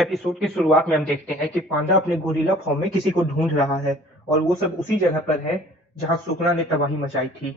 Episode की शुरुआत में हम देखते हैं कि पांडा अपने गोरिल्ला फॉर्म में किसी को ढूंढ रहा है और वो सब उसी जगह पर है जहां सुकना ने तबाही मचाई थी।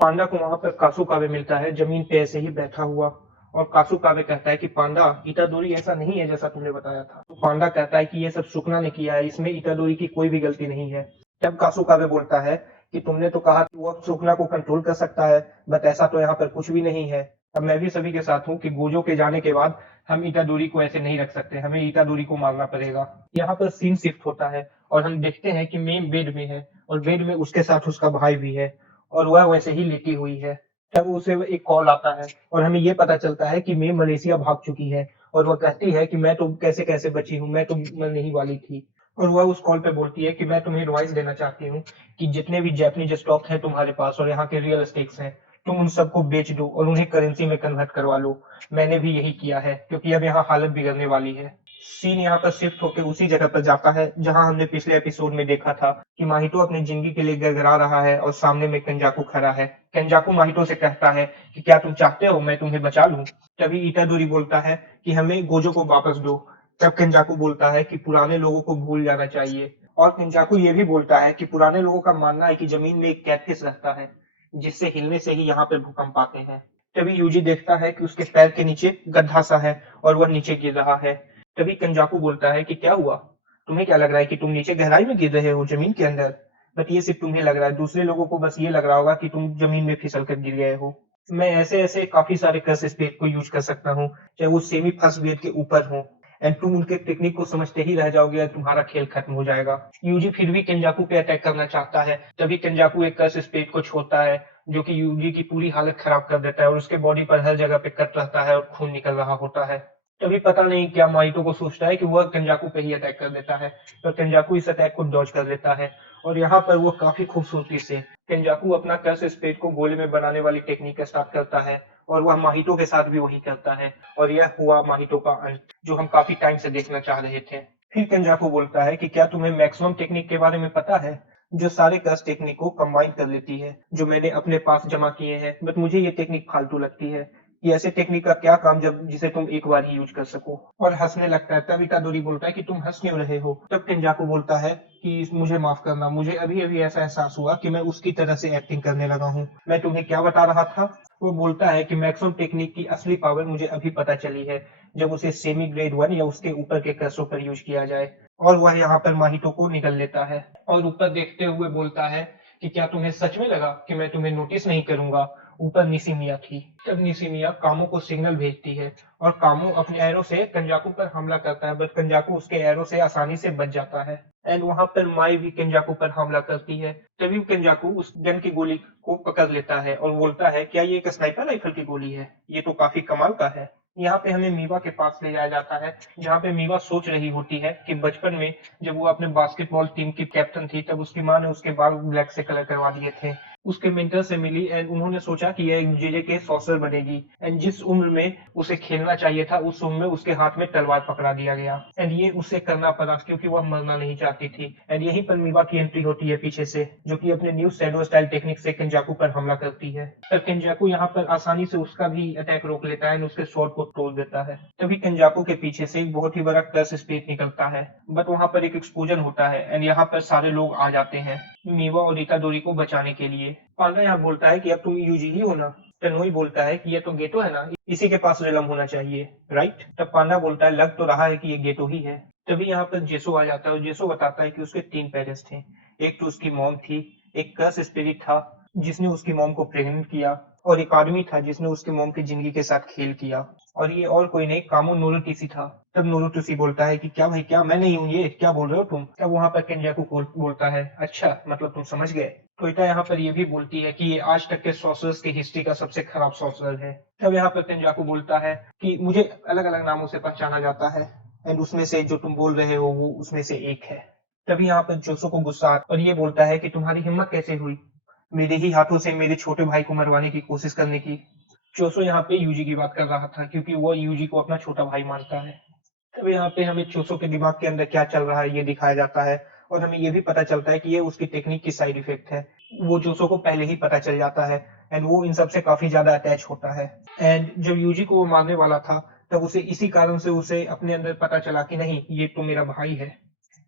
पांडा को वहां पर कासुकाबे मिलता है जमीन पे ऐसे ही बैठा हुआ, और कासुकाबे कहता है कि पांडा, इतादोरी ऐसा नहीं है जैसा तुमने बताया था। तो पांडा कहता है कि ये सब सुकना ने किया है, इसमें इतादोरी की कोई भी गलती नहीं है। तब कासुकाबे बोलता है कि तुमने तो कहा कि वो सुकना को कंट्रोल कर सकता है, बट ऐसा तो यहाँ पर कुछ भी नहीं है। अब मैं भी सभी के साथ हूँ कि गोजो के जाने के बाद हम इतादोरी को ऐसे नहीं रख सकते, हमें इतादोरी को मारना पड़ेगा। यहाँ पर सीन शिफ्ट होता है और हम देखते हैं कि मेम बेड में है और बेड में उसके साथ उसका भाई भी है और वह वैसे ही लेटी हुई है। तब उसे एक कॉल आता है और हमें ये पता चलता है कि मेम मलेशिया भाग चुकी है और वह कहती है कि मैं तो कैसे कैसे बची हूँ, मैं तो मरने ही वाली थी। और वह उस कॉल पे बोलती है कि मैं तुम्हें एडवाइस देना चाहती हूँ कि जितने भी जापानीज स्टॉक हैं तुम्हारे पास और यहाँ के रियल एस्टेट्स हैं, तुम उन सबको बेच दो और उन्हें करेंसी में कन्वर्ट करवा लो। मैंने भी यही किया है क्योंकि अब यहाँ हालत बिगड़ने वाली है। सीन यहाँ पर शिफ्ट होकर उसी जगह पर जाता है जहां हमने पिछले एपिसोड में देखा था कि माहितो अपनी जिंदगी के लिए गड़गड़ा रहा है और सामने में केंजाकू खड़ा है। केंजाकू माहितो से कहता है कि क्या तुम चाहते हो मैं तुम्हें बचा लूं। तभी इतादोरी बोलता है कि हमें गोजो को वापस दो। तब केंजाकू बोलता है कि पुराने लोगों को भूल जाना चाहिए, और केंजाकू ये भी बोलता है कि पुराने लोगों का मानना है कि जमीन में एक कैक्टस रहता है जिससे हिलने से ही यहाँ पे भूकंप आते हैं। तभी यूजी देखता है कि उसके पैर के नीचे गड्ढा सा है और वह नीचे गिर रहा है। तभी कंजाकू बोलता है कि क्या हुआ, तुम्हें क्या लग रहा है कि तुम नीचे गहराई में गिर रहे हो जमीन के अंदर। बट ये सिर्फ तुम्हें लग रहा है, दूसरे लोगों को बस ये लग रहा होगा कि तुम जमीन में फिसल कर गिर गए हो। मैं ऐसे ऐसे काफी सारे कर्स स्पेड को यूज कर सकता हूँ, चाहे वो सेमी फर्स्ट ग्रेड के ऊपर हो, एंड तुम उनके टेक्निक को समझते ही रह जाओगे और तुम्हारा खेल खत्म हो जाएगा। यूजी फिर भी केंजाकू पे अटैक करना चाहता है। तभी केंजाकू एक कर्स स्पेड को छोड़ता है जो कि यूजी की पूरी हालत खराब कर देता है और उसके बॉडी पर हर जगह पे कट रहता है और खून निकल रहा होता है। तभी पता नहीं क्या माइटो को सोचता है कि वह केंजाकू पे ही अटैक कर देता है, तो केंजाकू इस अटैक को डॉज कर देता है। और यहाँ पर वो काफी खूबसूरती से केंजाकू अपना कर्स स्पेड को गोले में बनाने वाली टेक्निक स्टार्ट करता है और वह माहितो के साथ भी वही करता है। और यह हुआ माहितो का अंत जो हम काफी टाइम से देखना चाह रहे थे। फिर केंजाकू बोलता है कि क्या तुम्हें मैक्सिमम टेक्निक के बारे में पता है, जो सारे कर्स टेक्निक को कंबाइन कर लेती है, जो मैंने अपने पास जमा किए हैं, बट मुझे ये टेक्निक फालतू लगती है। ये ऐसे टेक्निक का क्या काम जब जिसे तुम एक बार ही यूज कर सको। और हंसने लगता है। तब इतादोरी बोलता है कि तुम हंस क्यों रहे हो। तब केंजाकू बोलता है कि मुझे माफ करना, मुझे अभी अभी ऐसा एहसास हुआ कि मैं उसकी तरह से एक्टिंग करने लगा हूँ। मैं तुम्हें क्या बता रहा था। वो बोलता है कि मैक्सिमम टेक्निक की असली पावर मुझे अभी पता चली है, जब उसे सेमी ग्रेड 1 या उसके ऊपर के कर्सों पर यूज किया जाए। और वह यहाँ पर माहितो को निकल लेता है और ऊपर देखते हुए बोलता है कि क्या तुम्हें सच में लगा कि मैं तुम्हें नोटिस नहीं करूंगा। ऊपर निशिमिया थी। तब निशिमिया कामो को सिग्नल भेजती है और कामो अपने एरो से कंजाकू पर हमला करता है, बट कंजाकू उसके एरो से आसानी से बच जाता है। एंड वहां पर माई भी केंजाकू पर हमला करती है। तभी केंजाकू उस गन की गोली को पकड़ लेता है और बोलता है क्या ये एक स्नाइपर राइफल की गोली है, ये तो काफी कमाल का है। यहाँ पे हमें मीवा के पास ले जाया जाता है जहाँ पे मीवा सोच रही होती है कि बचपन में जब वो अपने बास्केटबॉल टीम की कैप्टन थी तब उसकी माँ ने उसके बाल ब्लैक से कलर करवा दिए थे। उसके मेंटर से मिली एंड उन्होंने सोचा कि यह एक जेजे के सॉर्सर बनेगी, एंड जिस उम्र में उसे खेलना चाहिए था उस उम्र में उसके हाथ में तलवार पकड़ा दिया गया एंड ये उसे करना पड़ा क्योंकि वह मरना नहीं चाहती थी। एंड यहीं पर मीवा की एंट्री होती है पीछे से, जो कि अपने न्यू शैडो स्टाइल टेक्निक से केंजाकू पर हमला करती है। तब केंजाकू यहाँ पर आसानी से उसका भी अटैक रोक लेता है एंड उसके स्वॉर्ड को तोड़ देता है। तभी केंजाकू के पीछे से एक बहुत ही बड़ा कर्स स्पीड निकलता है, बट वहां पर एक एक्सप्लोजन होता है एंड यहाँ पर सारे लोग आ जाते हैं मीवा और इतादोरी को बचाने के लिए। पांडा यहाँ बोलता है कि अब तुम यूजी ही हो ना। तन्वी बोलता है कि ये तो गेटो है ना, इसी के पास रिलम होना चाहिए, राइट। तब पांडा बोलता है लग तो रहा है कि ये गेटो ही है। तभी यहाँ पर जेसो आ जाता है और जेसो बताता है कि उसके 3 पेरेंट्स थे। एक तो उसकी मॉम थी, एक कर्स स्पिरिट था जिसने उसकी मॉम को प्रेग्नेंट किया, और एक आदमी था जिसने उसकी मॉम की जिंदगी के साथ खेल किया, और ये और कोई नहीं कामो नोरोटिसी था। तब नोरोटिसी बोलता है कि क्या भाई, क्या मैं नहीं हूँ, ये क्या बोल रहे हो तुम। तब वहां पर केंजाकू बोलता है अच्छा मतलब तुम समझ गए। टोयोटा यहाँ पर ये भी बोलती है कि ये आज तक के सॉर्सरर्स की हिस्ट्री का सबसे खराब सॉर्सरर है। तब यहाँ पर केंजाकू बोलता है कि मुझे अलग अलग नामों से पहचाना जाता है एंड उसमें से जो तुम बोल रहे हो वो उसमें से एक है। तभी यहाँ पर जोसो को गुस्सा आता और ये बोलता है कि तुम्हारी हिम्मत कैसे हुई मेरे ही हाथों से मेरे छोटे भाई को मरवाने की कोशिश करने की। चोसो यहाँ पे यूजी की बात कर रहा था क्योंकि वो यूजी को अपना छोटा भाई मानता है। तब यहाँ पे हमें चोसो के दिमाग के अंदर क्या चल रहा है ये दिखाया जाता है और हमें ये भी पता चलता है कि ये उसकी टेक्निक की साइड इफेक्ट है। वो जोसो को पहले ही पता चल जाता है एंड वो इन सब से काफी ज्यादा अटैच होता है। एंड जब यूजी को वो मारने वाला था तब उसे इसी कारण से उसे अपने अंदर पता चला कि नहीं, ये तो मेरा भाई है।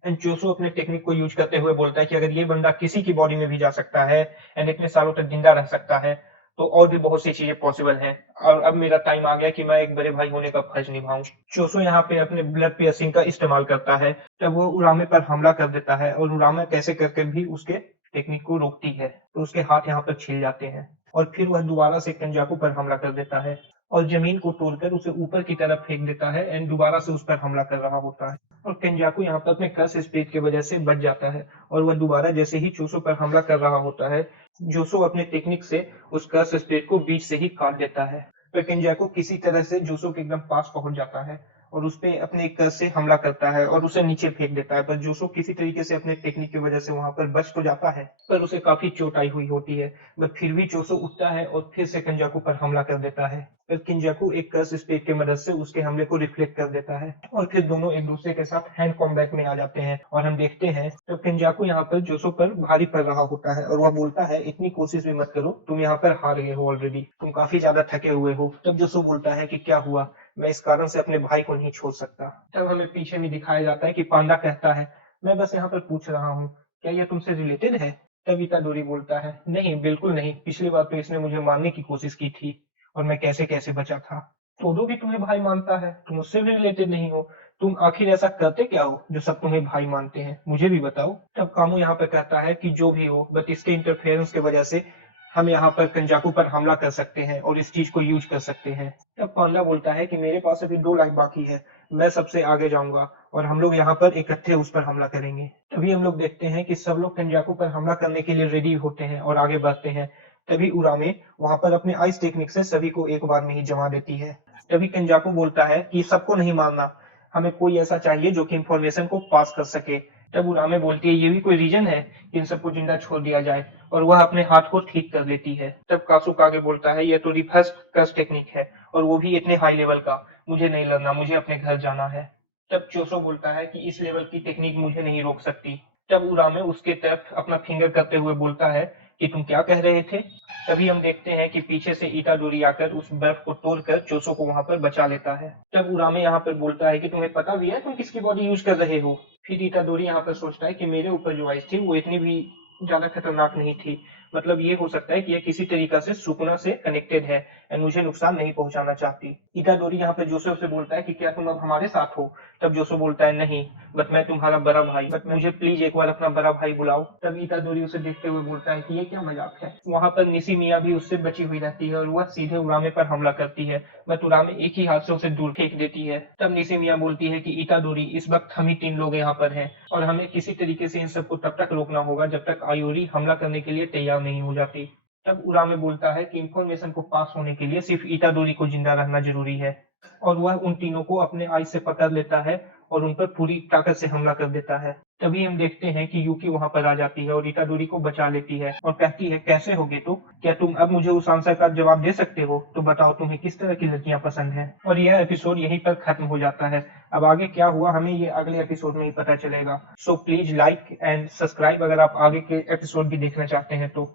एंड जोसो अपने टेक्निक को यूज करते हुए बोलता है कि अगर ये बंदा किसी की बॉडी में भी जा सकता है एंड इतने सालों तक जिंदा रह सकता है, तो और भी बहुत सी चीजें पॉसिबल हैं। और अब मेरा टाइम आ गया कि मैं एक बड़े भाई होने का फर्ज निभाऊं। जोसो यहाँ पे अपने ब्लड पियर्सिंग का इस्तेमाल करता है। तब वो उरामे पर हमला कर देता है और उरामे कैसे करके भी उसके टेक्निक को रोकती है, तो उसके हाथ यहाँ पर छिल जाते हैं और फिर वह दोबारा से केंजाकू पर हमला कर देता है और जमीन को तोड़कर उसे ऊपर की तरफ फेंक देता है एंड दोबारा से उस पर हमला कर रहा होता है। और केंजाकू यहाँ पर अपने कर्स स्पीड की वजह से बच जाता है और वह दोबारा जैसे ही जोसो पर हमला कर रहा होता है, जोसो अपने टेक्निक से उस कर्स स्पीड को बीच से ही काट देता है। पर केंजाकू किसी तरह से जोसो के एकदम पास पहुंच जाता है और उस पे अपने एक कर्स से हमला करता है और उसे नीचे फेंक देता है। पर जोसो किसी तरीके से अपने टेक्निक की वजह से वहां पर बच तो जाता है, पर उसे काफी चोट आई हुई होती है। बट फिर भी जोसो उठता है और फिर से केंजाकू पर हमला कर देता है। फिर किंजाकू एक कर्स स्पीड की मदद से उसके हमले को रिफ्लेक्ट कर देता है और फिर दोनों एक दूसरे के साथ हैंड कॉम्बैट में आ जाते हैं। और हम देखते हैं तो किंजाकू यहाँ पर जोसो पर भारी पड़ रहा होता है और वह बोलता है, इतनी कोशिश भी मत करो, तुम यहाँ पर हार गए हो ऑलरेडी, तुम काफी ज्यादा थके हुए हो। तब जोसो बोलता है कि क्या हुआ, मैं इस कारण से अपने भाई को नहीं छोड़ सकता। तब हमें पीछे में दिखाया जाता है कि पांडा कहता है, मैं बस यहाँ पर पूछ रहा हूँ, क्या यह तुमसे रिलेटेड है? तब इतादोरी बोलता है, नहीं बिल्कुल नहीं, पिछली बार तो इसने मुझे मारने की कोशिश की थी और मैं कैसे कैसे बचा था। टोडो भी तुम्हें भाई मानता है, तुम उससे भी रिलेटेड नहीं हो, तुम आखिर ऐसा करते क्या हो जो सब तुम्हें भाई मानते हैं, मुझे भी बताओ। तब कामू यहाँ पर कहता है कि जो भी हो, बट इसके इंटरफेरेंस की वजह से हम यहाँ पर कंजाकू पर हमला कर सकते हैं और इस चीज को यूज कर सकते हैं। तब पांडा बोलता है कि मेरे पास अभी 2 लाइफ बाकी है, मैं सबसे आगे जाऊंगा और हम लोग यहाँ पर इकट्ठे उस पर हमला करेंगे। तभी हम लोग देखते हैं कि सब लोग कंजाकू पर हमला करने के लिए रेडी होते हैं और आगे बढ़ते हैं। तभी उरामे वहां पर अपने आइस टेक्निक से सभी को एक बार में ही जमा देती है। तभी केंजाकू बोलता है कि सबको नहीं मारना, हमें कोई ऐसा चाहिए जो कि इंफॉर्मेशन को पास कर सके। तब उरामे बोलती है, ये भी कोई रीजन है कि इन सबको जिंदा छोड़ दिया जाए, और वह अपने हाथ को ठीक कर लेती है। तब कासुकागे बोलता है, यह तो रिवर्स कर्स टेक्निक है और वो भी इतने हाई लेवल का, मुझे नहीं लड़ना, मुझे अपने घर जाना है। तब चोसो बोलता है कि इस लेवल की टेक्निक मुझे नहीं रोक सकती। तब उरामे उसके तरफ अपना फिंगर करते हुए बोलता है कि तुम क्या कह रहे थे। तभी हम देखते हैं कि पीछे से इतादोरी आकर उस बर्फ को तोड़कर चोसो को वहां पर बचा लेता है। तब उरामे यहाँ पर बोलता है कि तुम्हें पता भी है तुम किसकी बॉडी यूज कर रहे हो। फिर इतादोरी यहाँ पर सोचता है कि मेरे ऊपर जो आइस थी वो इतनी भी ज्यादा खतरनाक नहीं थी, मतलब ये हो सकता है कि यह किसी तरीका से सुकुना से कनेक्टेड है एंड मुझे नुकसान नहीं पहुंचाना चाहती। इतादोरी यहाँ पे जोसेफ से बोलता है कि क्या तुम अब हमारे साथ हो। तब जोसेफ बोलता है, नहीं, बट मैं तुम्हारा बड़ा भाई, बट मुझे प्लीज एक बार अपना बड़ा भाई बुलाओ। तब इतादोरी उसे देखते हुए बोलता है कि ये क्या मजाक है। वहां पर निसी मिया भी उससे बची हुई रहती है और वह सीधे उरामे पर हमला करती है, बट उरामे एक ही हाथ से उसे दूर फेंक देती है। तब निसी मिया बोलती है कि इतादोरी, इस वक्त हम ही 3 लोग यहाँ पर हैं और हमें किसी तरीके से इन सबको तब तक रोकना होगा जब तक आयोरी हमला करने के लिए तैयार नहीं हो जाती। तब उरामे बोलता है कि इंफॉर्मेशन को पास होने के लिए सिर्फ इतादोरी को जिंदा रहना जरूरी है, और वह उन तीनों को अपने आई से पकड़ लेता है और उन पर पूरी ताकत से हमला कर देता है। तभी हम देखते हैं कि यूकी वहां पर आ जाती है और इतादोरी को बचा लेती है और कहती है, कैसे होगे तो, क्या तुम अब मुझे उस आंसर का जवाब दे सकते हो, तो बताओ तुम्हें किस तरह की लड़कियां पसंद हैं। और यह एपिसोड यहीं पर खत्म हो जाता है। अब आगे क्या हुआ हमें ये अगले एपिसोड में ही पता चलेगा। So please like and subscribe अगर आप आगे के एपिसोड भी देखना चाहते हैं तो।